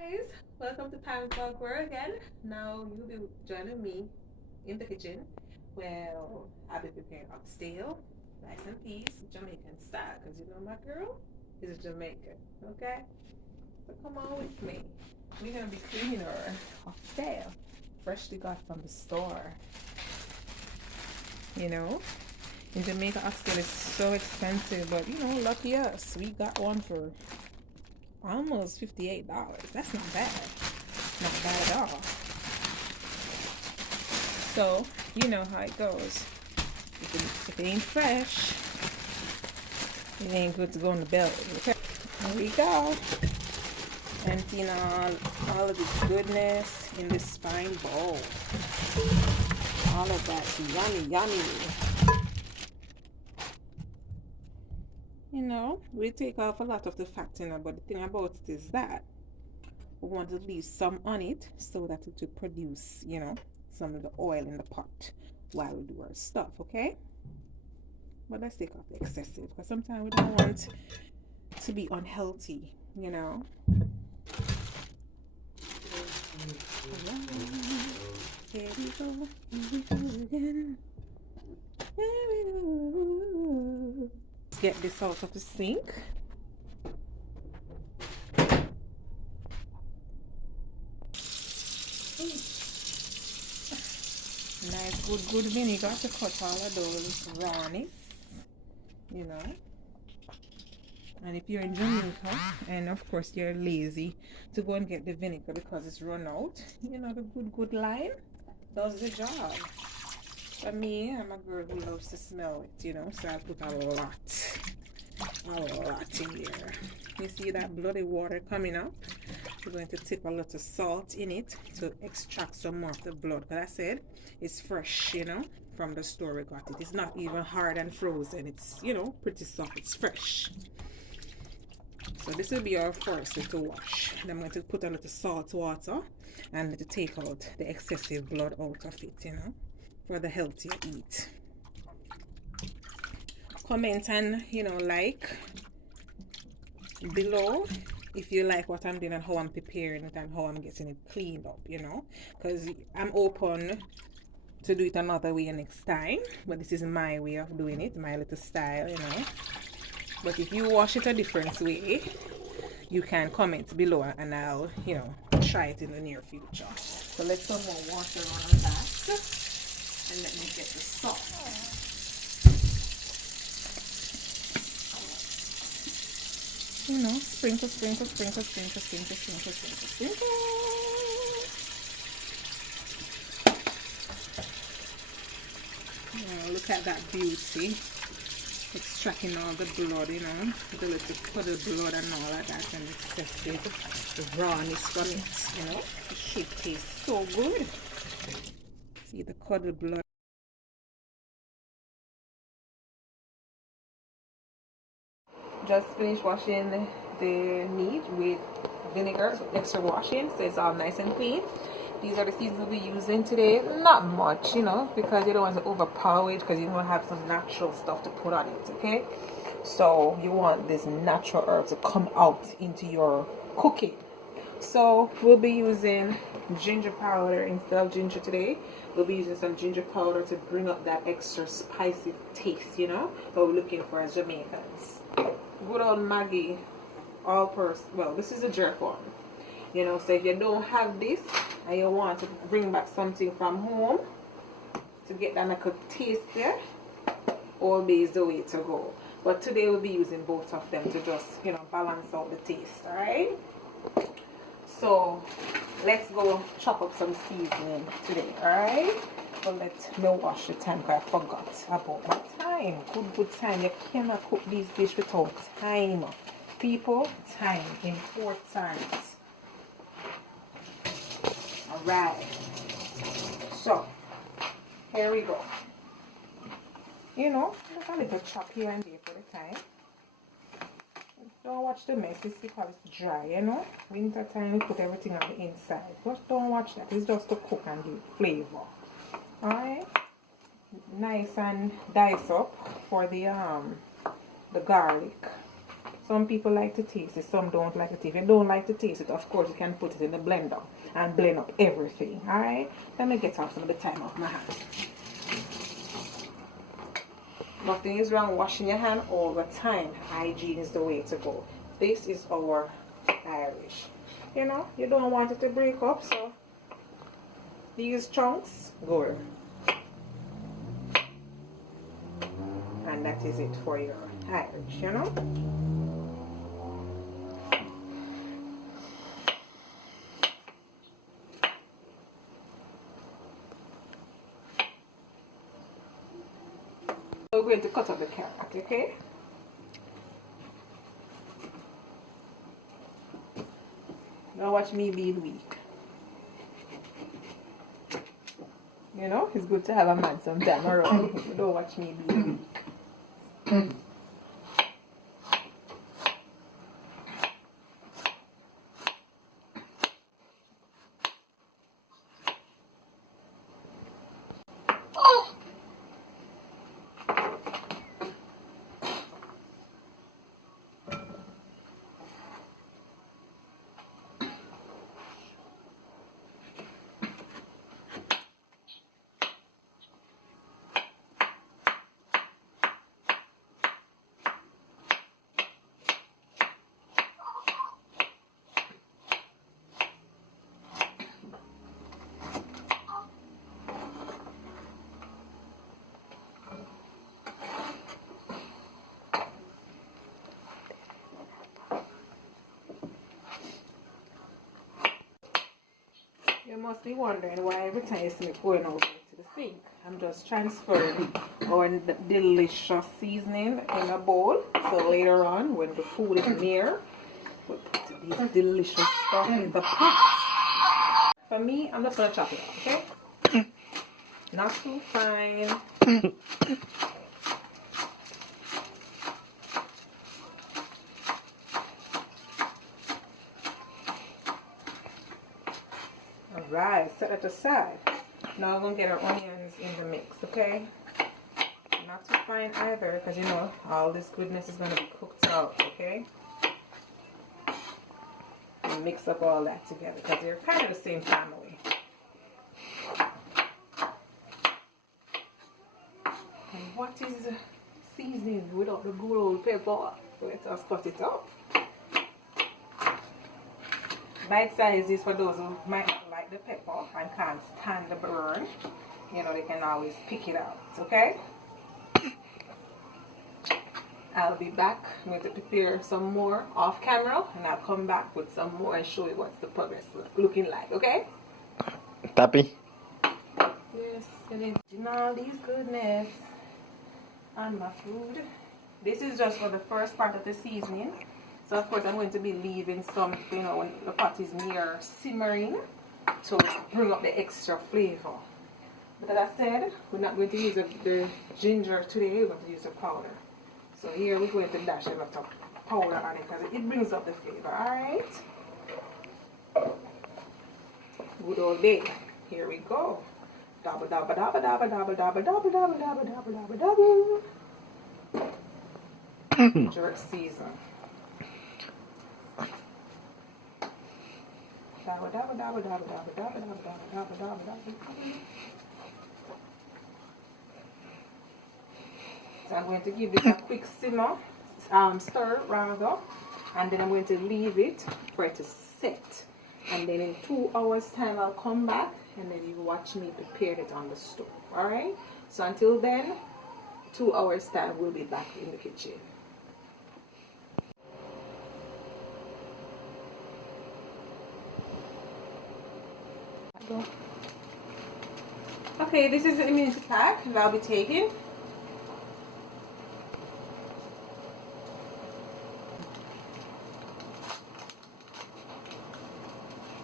Guys, welcome to Time Talk World again. Now you'll be joining me in the kitchen. Well, I'll be preparing oxtail, rice and peas, Jamaican style, because you know my girl is Jamaican, okay? So come on with me. We're gonna be cleaning our oxtail, freshly got from the store. You know, in Jamaica, oxtail is so expensive, but lucky us, we got one for almost $58. That's not bad. Not bad at all. So, you know how it goes. If it ain't fresh, it ain't good to go in the belly. Okay? There we go. Emptying all of this goodness in this fine bowl. All of that yummy, yummy. We take off a lot of the fat in it, but the thing about it is that we want to leave some on it so that it will produce, some of the oil in the pot while we do our stuff, okay? But let's take off the excessive because sometimes we don't want to be unhealthy, Here we go, here we go again. Here we go. Let's get this out of the sink. Nice good vinegar to cut all of those rawness, and if you're in Jamaica and of course you're lazy to go and get the vinegar because it's run out, the good lime does the job. For me, I'm a girl who loves to smell it, so I put a lot in here. You see that bloody water coming up? We're going to tip a lot of salt in it to extract some more of the blood. But I said it's fresh, from the store we got it. It's not even hard and frozen. It's, pretty soft. It's fresh. So this will be our first to wash. And I'm going to put a little salt water and to take out the excessive blood out of it, for the healthier eat. Comment and, like below if you like what I'm doing and how I'm preparing it and how I'm getting it cleaned up, because I'm open to do it another way next time, but this is my way of doing it, my little style, but if you wash it a different way, you can comment below and I'll, try it in the near future. So let's put more water on that and let me get the salt. Sprinkle. Look at that beauty. Extracting all the blood, the little puddle blood and all of that and excessive rawness from it, The shit tastes so good. See the cuddle blood. Just finished washing the meat with vinegar, so extra washing, so it's all nice and clean. These are the seasonings we'll be using today. Not much, because you don't want to overpower it because you don't have some natural stuff to put on it, okay? So you want this natural herb to come out into your cooking. So we'll be using ginger powder instead of ginger today. We'll be using some ginger powder to bring up that extra spicy taste, that we're looking for as Jamaicans. Good old Maggie all-purpose. Well, this is a jerk one. So if you don't have this and you want to bring back something from home to get that like a taste there, Old Bay is the way to go. But today we'll be using both of them to just, balance out the taste, alright? So let's go chop up some seasoning today, alright? But let me wash the time because I forgot about my time. Good time. You cannot cook these dishes without time. People, time, important. Alright. So, here we go. Just a little chop here and there for the time. Don't watch the mess, it's because it's dry, Winter time we put everything on the inside. Just don't watch that. It's just to cook and give flavor. Alright? Nice and dice up for the garlic. Some people like to taste it, some don't like to taste it. If you don't like to taste it, of course you can put it in the blender and blend up everything. Alright? Let me get off some of the time off my hand. Nothing is wrong washing your hand all the time. Hygiene is the way to go. This is our Irish. You know, you don't want it to break up, so these chunks go. And that is it for your Irish, you know. We're going to cut up the carrot, okay? Don't watch me being weak. You know, it's good to have a man sometime around. Don't watch me being weak. You must be wondering why every time you see me pouring out into the sink, I'm just transferring our delicious seasoning in a bowl. So later on, when the food is near, we put this delicious stuff in the pot. For me, I'm just going to chop it up, okay? Not too fine. Alright, set it aside. Now we're going to get our onions in the mix, okay? Not too fine either, because you know, all this goodness is going to be cooked out, okay? And mix up all that together, because they're kind of the same family. And what is seasoning without the good old pepper? Let us cut it up. Bite size is for those who might not like the pepper and can't stand the burn. You know, they can always pick it out, okay? I'll be back. I'm going to prepare some more off camera and I'll come back with some more and show you what's the progress looking like, okay? Tappy? Yes, and enjoying all these goodness on my food. This is just for the first part of the seasoning. So of course I'm going to be leaving some, you know, when the pot is near simmering to bring up the extra flavor. But as I said, we're not going to use the ginger today, we're going to use the powder. So here we're going to dash a lot of powder on it because it brings up the flavor, alright? Good old day. Here we go. Double, double, double, double, double, double, double, double, double, double, double, double. Jerk season. Double, double, double, double, double, double, double, double, double, double. So I'm going to give this a quick simmer, stir rather, and then I'm going to leave it for it to set. And then in 2 hours time I'll come back and then you watch me prepare it on the stove. Alright? So until then, 2 hours time we'll be back in the kitchen. Okay, this is the immunity pack that I'll be taking.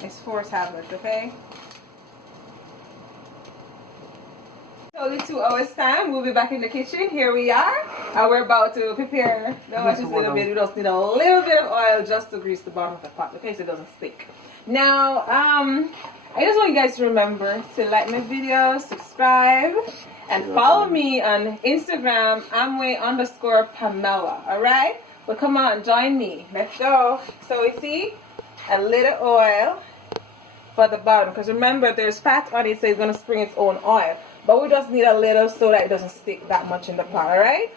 It's 4 tablets, okay? Only 2 hours time, we'll be back in the kitchen. Here we are. And we're about to prepare. Now watch this little bit. We just need a little bit of oil just to grease the bottom of the pot, okay, so it doesn't stick. Now, I just want you guys to remember to like my videos, subscribe, and follow me on Instagram, Amway_Pamela, alright? But come on, join me. Let's go. So we see a little oil for the bottom, because remember there's fat on it, so it's going to spring its own oil. But we just need a little so that it doesn't stick that much in the pot, alright?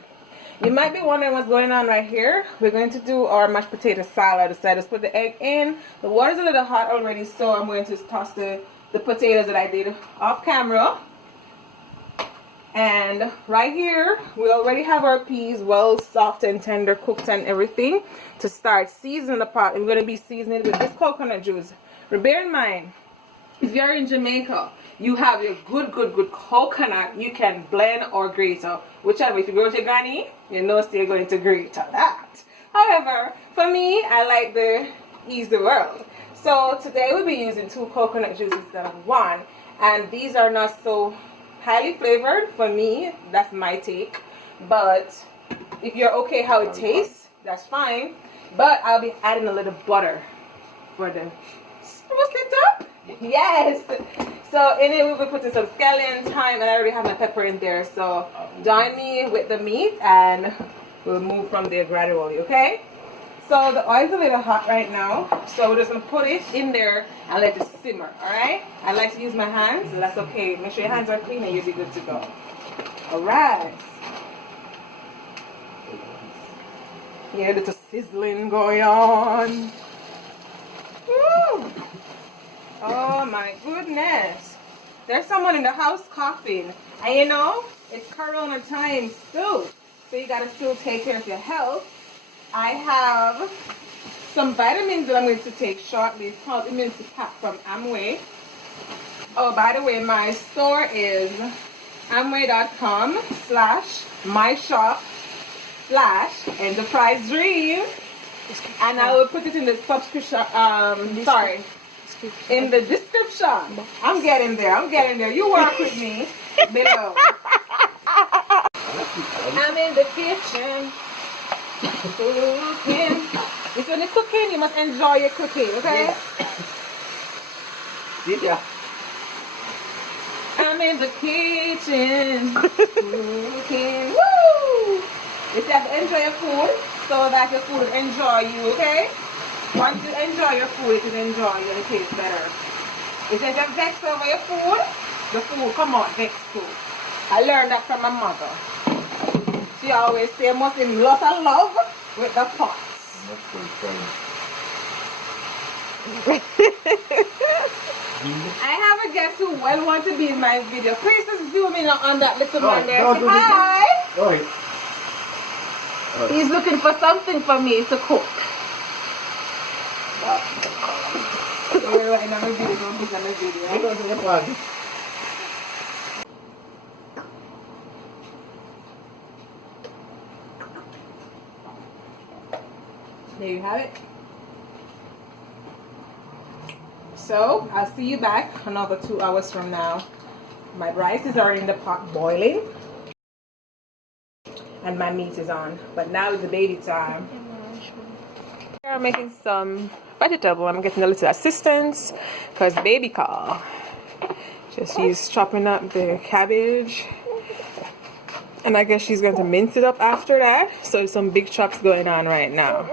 You might be wondering what's going on right here. We're going to do our mashed potato salad. So I just put the egg in. The water's a little hot already, so I'm going to toss the potatoes that I did off camera. And right here, we already have our peas well soft and tender, cooked and everything. To start seasoning the pot, we're going to be seasoning it with this coconut juice. But bear in mind, if you're in Jamaica, you have your good coconut, you can blend or grate up. Whichever, if you go to granny, you know still going to grate that. However, for me, I like the easy world. So today we'll be using 2 coconut juices instead of 1. And these are not so highly flavored for me. That's my take. But if you're okay how it tastes, that's fine. But I'll be adding a little butter for the spruce it up. Yes. So in it we'll be putting some scallion, thyme, and I already have my pepper in there. So join me with the meat and we'll move from there gradually, okay? So the oil's a little hot right now, so we're just gonna put it in there and let it simmer, alright? I like to use my hands, so that's okay. Make sure your hands are clean and you'll be good to go. Alright. Yeah, a little sizzling going on. Woo! Oh my goodness. There's someone in the house coughing. And you know, it's Corona time still. So you gotta still take care of your health. I have some vitamins that I'm going to take shortly. It's called Immunity Pack from Amway. Oh, by the way, my store is amway.com/myshop/enterprise dream. And I will put it in the subscription, in the description. I'm getting there. You work with me below. I'm in the kitchen. Cooking. If you're cooking, you must enjoy your cooking, okay? Yeah. I'm in the kitchen. Cooking. Woo! You have to enjoy your food so that your food will enjoy you, okay? Once you enjoy your food, it will enjoy you and it tastes better. If you just vex over your food, the food come out vex too. I learned that from my mother. She always say must in lot of love with the pots. I have a guest who well wants to be in my video. Please just zoom in on that little man there. Say hi. He's looking for something for me to cook. There you have it. So I'll see you back another 2 hours from now. My rice is already in the pot boiling and my meat is on, but now is the baby time. I'm making some vegetable. I'm getting a little assistance because baby call. Just she's chopping up the cabbage, and I guess she's going to mince it up after that. So there's some big chops going on right now.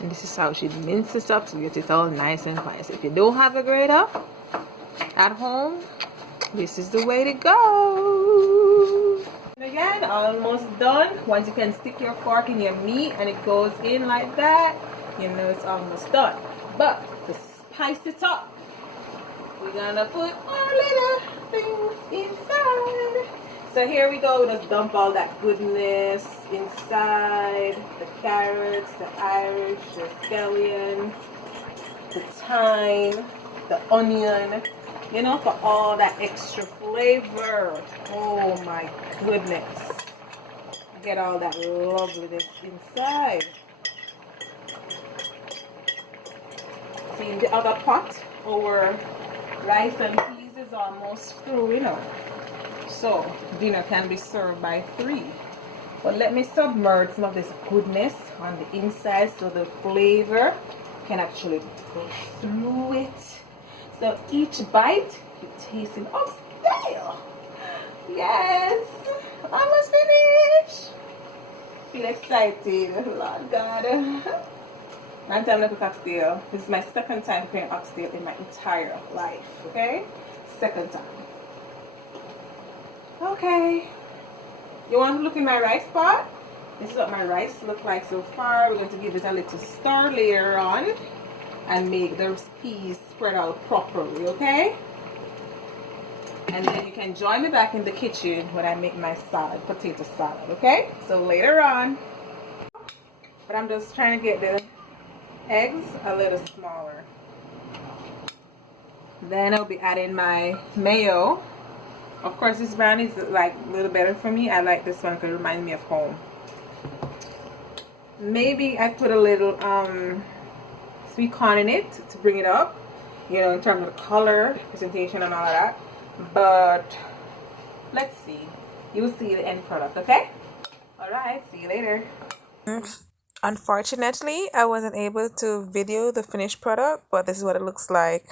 And this is how she minces up to get it all nice and fine. So if you don't have a grater at home, this is the way to go. And again, almost done. Once you can stick your fork in your meat and it goes in like that, you know it's almost done. But to spice it up, we're gonna put our little things inside. So here we go. Just dump all that goodness inside. The carrots, the Irish, the scallion, the thyme, the onion. You know, for all that extra flavor. Oh my goodness. Get all that loveliness inside. See, in the other pot, our rice and peas is almost through, you know. So, dinner can be served by 3. But let me submerge some of this goodness on the inside so the flavor can actually go through it. So each bite, you taste an oxtail. Yes, almost finished. Feel excited, Lord God. I'm time to cook oxtail. This is my second time cooking oxtail in my entire life. Okay, second time. Okay, you want to look in my rice pot? This is what my rice looks like so far. We're going to give it a little stir later on and make those peas spread out properly, okay? And then you can join me back in the kitchen when I make my salad, potato salad, okay? So later on. But I'm just trying to get the eggs a little smaller. Then I'll be adding my mayo. Of course, this brand is like a little better for me. I like this one because it reminds me of home. Maybe I put a little sweet corn in it to bring it up, you know, in terms of the color, presentation, and all of that. But let's see. You'll see the end product, okay? All right. See you later. Unfortunately, I wasn't able to video the finished product, but this is what it looks like.